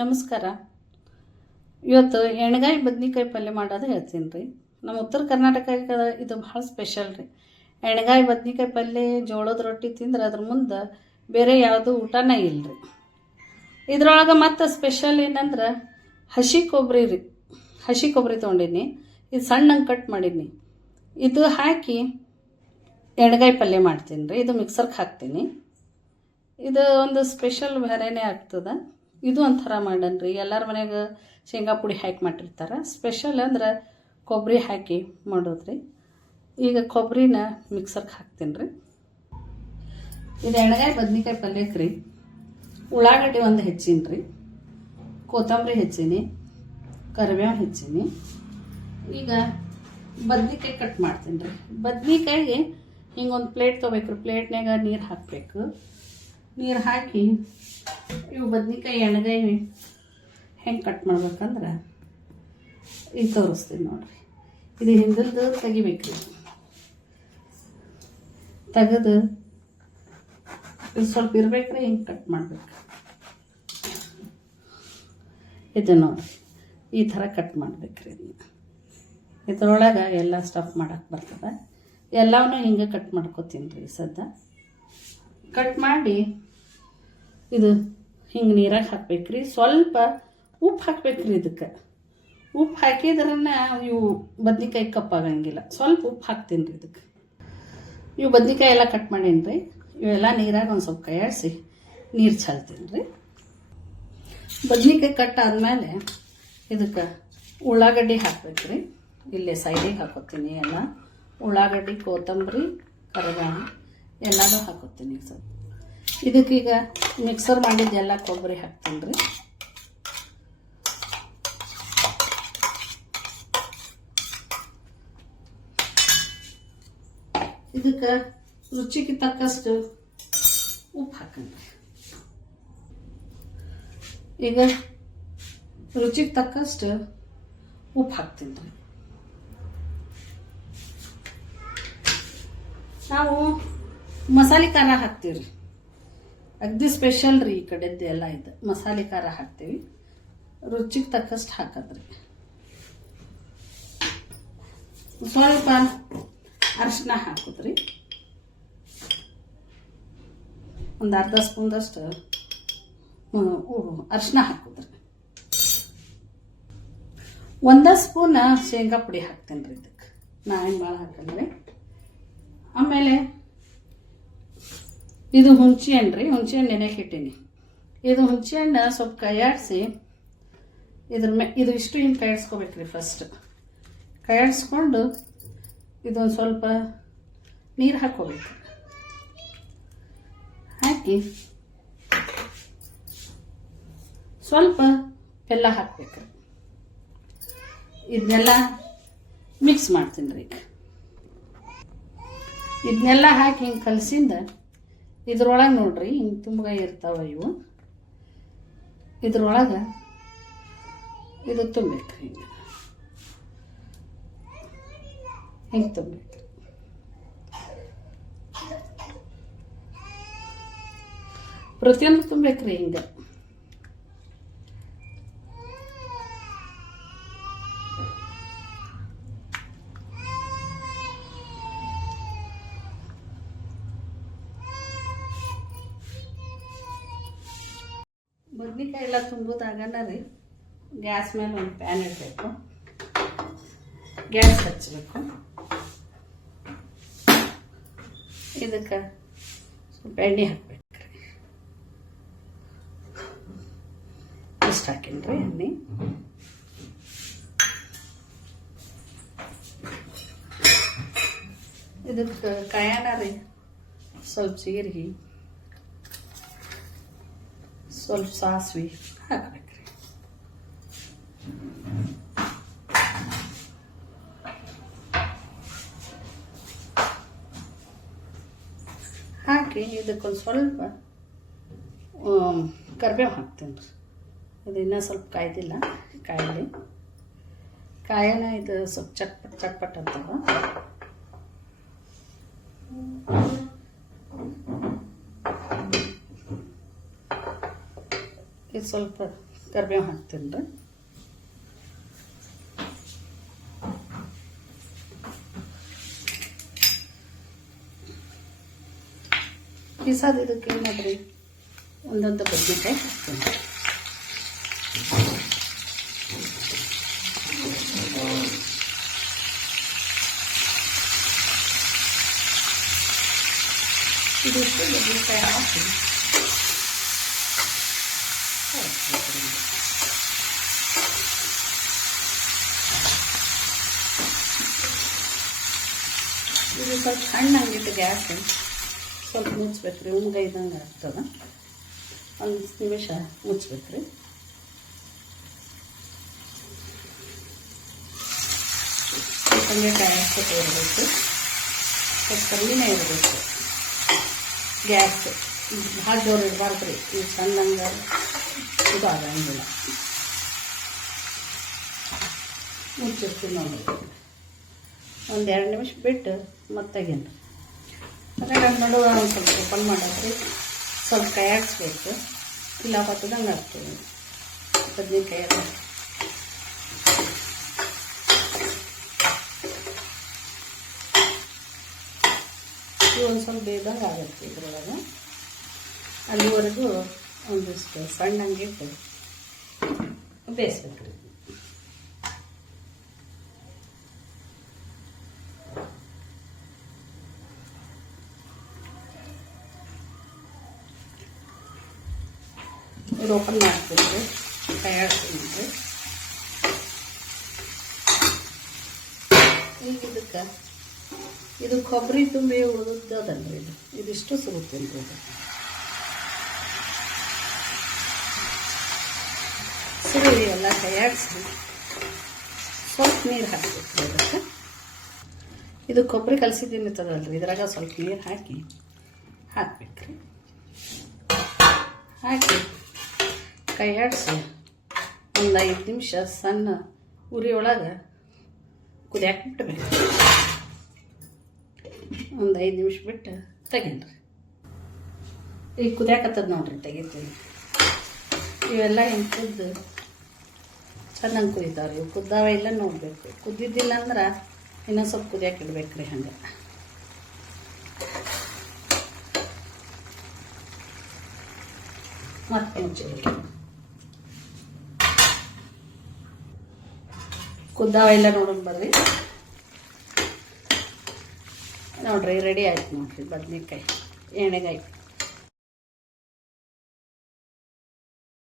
ನಮಸ್ಕಾರ. ಇವತ್ತು ಎಣ್ಗಾಯಿ ಬದ್ನಿಕಾಯಿ ಪಲ್ಯ ಮಾಡೋದು ಹೇಳ್ತೀನಿ ರೀ. ನಮ್ಮ ಉತ್ತರ ಕರ್ನಾಟಕಕ್ಕೆ ಇದು ಭಾಳ ಸ್ಪೆಷಲ್ ರೀ. ಎಣ್ಗಾಯಿ ಬದ್ನಿಕಾಯಿ ಪಲ್ಯ, ಜೋಳದ ರೊಟ್ಟಿ ತಿಂದ್ರೆ ಅದ್ರ ಮುಂದೆ ಬೇರೆ ಯಾವುದು ಊಟನೇ ಇಲ್ಲ ರೀ ಇದ್ರೊಳಗೆ ಮತ್ತು ಸ್ಪೆಷಲ್ ಏನಂದ್ರೆ ಹಸಿ ಕೊಬ್ಬರಿ ರೀ. ಹಸಿ ಕೊಬ್ಬರಿ ತೊಗೊಂಡೀನಿ. ಇದು ಸಣ್ಣಂಗೆ ಕಟ್ ಮಾಡೀನಿ. ಇದು ಹಾಕಿ ಎಣ್ಗಾಯಿ ಪಲ್ಯ ಮಾಡ್ತೀನಿ ರೀ. ಇದು ಮಿಕ್ಸರ್ಗೆ ಹಾಕ್ತೀನಿ. ಇದು ಒಂದು ಸ್ಪೆಷಲ್ ಬೇರೆನೇ ಆಗ್ತದೆ. ಇದು ಒಂಥರ ಮಾಡನ್ರಿ. ಎಲ್ಲರ ಮನ್ಯಾಗ ಶೇಂಗಾ ಪುಡಿ ಹಾಕಿ ಮಾಡಿರ್ತಾರೆ. ಸ್ಪೆಷಲ್ ಅಂದ್ರೆ ಕೊಬ್ಬರಿ ಹಾಕಿ ಮಾಡೋದ್ರಿ. ಈಗ ಕೊಬ್ಬರಿನ ಮಿಕ್ಸರ್ಗೆ ಹಾಕ್ತೀನಿ ರೀ ಇದು ಎಣ್ಣೆಗಾಯಿ ಬದ್ನಿಕಾಯಿ ಪಲ್ಯಕ್ಕೆ ರೀ. ಉಳ್ಳಾಗಡ್ಡಿ ಒಂದು ಹೆಚ್ಚೀನಿ ರೀ ಕೊತ್ತಂಬರಿ ಹೆಚ್ಚೀನಿ. ಕರಿಬೇವು ಹೆಚ್ಚೀನಿ. ಈಗ ಬದ್ನಿಕಾಯಿ ಕಟ್ ಮಾಡ್ತೀನಿ ರೀ ಬದ್ನಿಕಾಯಿಗೆ ಒಂದು ಪ್ಲೇಟ್ ತೊಗೋಬೇಕು ಪ್ಲೇಟ್ನಾಗ ನೀರು ಹಾಕಬೇಕು. ನೀರು ಹಾಕಿ ಇವು ಬದ್ನಿಕಾಯಿ ಎಣ್ಗಾಯಿ ಹೆಂಗೆ ಕಟ್ ಮಾಡ್ಬೇಕಂದ್ರೆ ಈಗ ತೋರಿಸ್ತೀನಿ ನೋಡ್ರಿ. ಇದು ಹಿಂದಲ್ದು ತೆಗಿಬೇಕ್ರಿ. ತೆಗೆದು ಇದು ಸ್ವಲ್ಪ ಇರ್ಬೇಕ್ರಿ, ಹಿಂಗೆ ಕಟ್ ಮಾಡ್ಬೇಕು. ಇದು ನೋಡ್ರಿ, ಈ ಥರ ಕಟ್ ಮಾಡ್ಬೇಕ್ರಿ ಇದನ್ನ. ಇದ್ರೊಳಗೆ ಎಲ್ಲ ಸ್ಟಫ್ ಮಾಡಕ್ಕೆ ಬರ್ತದೆ. ಎಲ್ಲವನ್ನೂ ಹಿಂಗೆ ಕಟ್ ಮಾಡ್ಕೊತೀನಿ ರೀ ಸದ್ದ. ಕಟ್ ಮಾಡಿ ಇದು ಹಿಂಗೆ ನೀರಾಗ ಹಾಕ್ಬೇಕ್ರಿ. ಸ್ವಲ್ಪ ಉಪ್ಪು ಹಾಕ್ಬೇಕ್ರಿ ಇದಕ್ಕೆ. ಉಪ್ಪು ಹಾಕಿದ್ರನ್ನ ಇವು ಬದ್ನಿಕಾಯಿ ಕಪ್ಪಾಗಂಗಿಲ್ಲ ಸ್ವಲ್ಪ ಉಪ್ಪು ಹಾಕ್ತೀನಿ ರೀ ಇದಕ್ಕೆ. ಇವು ಬದ್ನಿಕಾಯಿ ಎಲ್ಲ ಕಟ್ ಮಾಡೇನಿ ರೀ ಇವೆಲ್ಲ ನೀರಾಗ ಒಂದು ಸ್ವಲ್ಪ ಕೈಯಾಡಿಸಿ ನೀರು ಚೆಲ್ತೀನಿ ರೀ ಬದ್ನಿಕಾಯಿ ಕಟ್ ಆದಮೇಲೆ ಇದಕ್ಕೆ ಉಳ್ಳಾಗಡ್ಡಿ ಹಾಕ್ಬೇಕ್ರಿ. ಇಲ್ಲೇ ಸೈಡಿಗೆ ಹಾಕೋತೀನಿ ಎಲ್ಲ. ಉಳ್ಳಾಗಡ್ಡಿ, ಕೊತ್ತಂಬರಿ ಕರಗ ಎಲ್ಲಾನು ಹಾಕೋತೀನಿ ಸ್ವಲ್ಪ. ಇದಕ್ಕೀಗ ಮಿಕ್ಸರ್ ಮಾಡಿದ್ದೆಲ್ಲ ಕೊಬ್ಬರಿ ಹಾಕ್ತೀನಿ ರೀ. ಇದಕ್ಕೆ ರುಚಿಗೆ ತಕ್ಕಷ್ಟು ಉಪ್ಪು ಹಾಕಂడి ಈಗ ರುಚಿಗೆ ತಕ್ಕಷ್ಟು ಉಪ್ಪು ಹಾಕ್ತೀನಿ ರೀ. ನಾವು ಮಸಾಲೆ ಖಾರ ಹಾಕ್ತೀವಿ ರೀ ಅಗ್ದಿ ಸ್ಪೆಷಲ್ ರೀ ಈ ಕಡೆದ್ದು ಎಲ್ಲ ಇದು. ಮಸಾಲೆ ಖಾರ ಹಾಕ್ತೀವಿ. ರುಚಿಗೆ ತಕ್ಕಷ್ಟು ಹಾಕದ್ರಿ. ಸ್ವಲ್ಪ ಅರಿಶಿನ ಹಾಕುದ್ರಿ. ಒಂದು ಅರ್ಧ ಸ್ಪೂನ್ದಷ್ಟು ಅರಿಶಿನ ಹಾಕುದ್ರಿ. ಒಂದ ಸ್ಪೂನ್ ಶೇಂಗಾ ಪುಡಿ ಹಾಕ್ತೇನೆ ರೀ ಇದಕ್ಕೆ ನಾ ಏನು ಭಾಳ ಹಾಕಂದ್ರೆ ಆಮೇಲೆ ಇದು ಹುಣಸೆ ಹಣ್ಣು ರೀ ಹುಣಸೆ ಹಣ್ಣು ನೆನೆಗೆ ಇಟ್ಟೀನಿ. ಇದು ಹುಣಸೆ ಹಣ್ಣು ಸ್ವಲ್ಪ ಕೈಯಾಡಿಸಿ, ಇದ್ರ ಮೇ, ಇದು ಇಷ್ಟು ಹಿಂಗೆ ಕೈಯಾಡಿಸ್ಕೋಬೇಕ್ರಿ ಫಸ್ಟ್ ಕೈಯಾಡಿಸ್ಕೊಂಡು ಇದೊಂದು ಸ್ವಲ್ಪ ನೀರು ಹಾಕ್ಕೋಬೇಕು. ಹಾಕಿ ಸ್ವಲ್ಪ ಬೆಲ್ಲ ಹಾಕ್ಬೇಕು. ಇದನ್ನೆಲ್ಲ ಮಿಕ್ಸ್ ಮಾಡ್ತೀನಿ ರೀ ಈಗ. ಇದನ್ನೆಲ್ಲ ಹಾಕಿ ಹಿಂಗೆ ಕಲಸಿಂದ ಇದ್ರೊಳಗೆ ನೋಡ್ರಿ ಹಿಂಗೆ ತುಂಬ ಇರ್ತಾವ ಇವು. ಇದ್ರೊಳಗೆ ಇದು ತುಂಬಬೇಕು ಹಿಂಗೆ. ಹಿಂಗೆ ತುಂಬಬೇಕು. ಪ್ರತಿಯೊಂದು ತುಂಬಬೇಕ್ರಿ ಹಿಂಗೆ. ಬದ್ನಿಕಾಯಿ ಎಲ್ಲ ತುಂಬೋದಾಗನ ರೀ ಗ್ಯಾಸ್ ಮೇಲೆ ಒಂದು ಪ್ಯಾನ್ ಇಡಬೇಕು. ಗ್ಯಾಸ್ ಹಚ್ಚಬೇಕು ಇದಕ್ಕೆ ಸ್ವಲ್ಪ ಎಣ್ಣೆ ಹಾಕ್ಬೇಕು ರೀ ಇಷ್ಟು ರೀ ಎಣ್ಣೆ. ಇದಕ್ಕೆ ಕಾಯಣ ರೀ ಸ್ವಲ್ಪ ಜೀರಿಗೆ. ಸ್ವಲ್ಪ ಸಾಸಿವೆ. ಹಾಕ್ಬೇಕ್ರಿ ಹಾಕಿ ಇದಕ್ಕೊಂದು ಸ್ವಲ್ಪ ಕರ್ಬೇವು ಹಾಕ್ತೀನಿ ರೀ. ಅದು ಇನ್ನೂ ಸ್ವಲ್ಪ ಕಾಯ್ದಿಲ್ಲ, ಕಾಯಲಿ. ಕಾಯನ ಇದು ಸ್ವಲ್ಪ ಚಟ್ಪಟ್ ಚಟ್ಪಟ್ ಅಂತವ ಇದು ಸ್ವಲ್ಪ ಕರಿಬೇವು ಹಾಕ್ತೀನಿ ರೀ ಬಿಸಾದ ಇದಕ್ಕೆ ಏನು ಮಾಡ್ರಿ? ಒಂದೊಂದು ಬದನೆಕಾಯಿ ಹಾಕ್ತೀನಿ ಇದಿಷ್ಟು ಬದನೆಕಾಯಿ ಹಾಕಿ ಇದು ಸ್ವಲ್ಪ ಹಣ್ಣಾಗಿಟ್ಟು ಗ್ಯಾಸ್ ಸ್ವಲ್ಪ ಮುಚ್ಬೇಕು ರೀ ಇದ್ದಂಗೆ ಆಗ್ತದ. ಒಂದು ನಿಮಿಷ ಮುಚ್ಬೇಕು ರೀ ಹಂಗೆ ಕಾಯಿ ಹಾಕ್ಕೊತ ಇರಬೇಕು ಸ್ವಲ್ಪ ಕಡಿಮೆ ಇರಬೇಕು ಗ್ಯಾಸ್. ಭಾಳ ಜೋರು ಇರಬಾರ್ದು ರೀ. ಈ ಸಣ್ಣಂಗೆ ಇದು ಆಗಂಗಿಲ್ಲ ಮುಚ್ಚಿರ್ತೀನಿ ನೋಡ್ರಿ ಒಂದು ಎರಡು ನಿಮಿಷ ಬಿಟ್ಟು ಮತ್ತೆ ತೆಗೀನಿ ಅದೇ ನನ್ನ ನಡುವೆ ಒಂದು ಸ್ವಲ್ಪ ಓಪನ್ ಮಾಡಕ್ಕೆ ಸ್ವಲ್ಪ ಕೈ ಹಾಕ್ಸ್ಬೇಕು. ಇಲ್ಲ ಹೊತ್ತದಂಗೆ ಹಾಕ್ತೀವಿ ಬದ್ನೆಕಾಯಿ ಒಂದು ಸ್ವಲ್ಪ ಬೇಗ ಆಗುತ್ತೆ ಇದ್ರೊಳಗೆ. ಅಲ್ಲಿವರೆಗೂ ಒಂದಿಷ್ಟು ಸಣ್ಣಂಗೆ ಇಟ್ಟು ಬೇಯಿಸ್ಬೇಕು ರೀ ಇದು ಓಪನ್ ಮಾಡ್ತೀನಿ ರೀ ಕೈ ಆಡ್ತೀನಿ ರೀ ಈಗ ಇದಕ್ಕೆ ಇದು ಕೊಬ್ಬರಿ ತುಂಬಿ ಉಳಿದದಲ್ರಿ ಇದು ಇದಿಷ್ಟು ಸಿಗುತ್ತೇನೆ ರೀ ಇದು ಸಿರಿ ಎಲ್ಲ ಕೈಯಾಡಿಸಿ ಸ್ವಲ್ಪ ನೀರು ಹಾಕಬೇಕು ಅದಕ್ಕೆ. ಇದು ಕೊಬ್ಬರಿ ಕಲಸಿದ್ದೀನಿ ತದಲ್ರಿ ಇದ್ರಾಗ ಸ್ವಲ್ಪ ನೀರು ಹಾಕಿ ಹಾಕ್ಬೇಕ್ರಿ. ಹಾಕಿ ಕೈ ಕೈಯಾಡಿಸಿ ಒಂದು ಐದು ನಿಮಿಷ ಸಣ್ಣ ಉರಿಯೊಳಗೆ ಒಳಗೆ ಕುದಿಯಾಕೆ ಬಿಟ್ಬೇಕು ಒಂದು ಐದು ನಿಮಿಷ ಬಿಟ್ಟು ತೆಗೀನ್ರಿ. ಈಗ ಕುದಿಯಾಕತ್ತದ ನೋಡ್ರಿ ತೆಗಿತೀನಿ. ಇವೆಲ್ಲ ಕುದ್ದು ಚೆನ್ನಾಗಿ ಕುದಿತಾವ್ರಿ. ಇವು ಕುದ್ದಾವ ಇಲ್ಲ ನೋಡಬೇಕು. ಕುದ್ದಿದ್ದಿಲ್ಲ ಅಂದ್ರೆ ಇನ್ನೊಂದು ಸ್ವಲ್ಪ ಕುದಿಯಾಕೆ ಇಡ್ಬೇಕು ರೀ ಹಂಗೆ ಮತ್ತೆ ಕುದ್ದಾವ ಇಲ್ಲ ನೋಡೋಣ ಬರ್ರಿ. ನೋಡ್ರಿ ರೆಡಿ ಆಯ್ತು ನೋಡ್ರಿ ಬದ್ನೆಕಾಯಿ ಎಣ್ಣೆಗಾಯಿ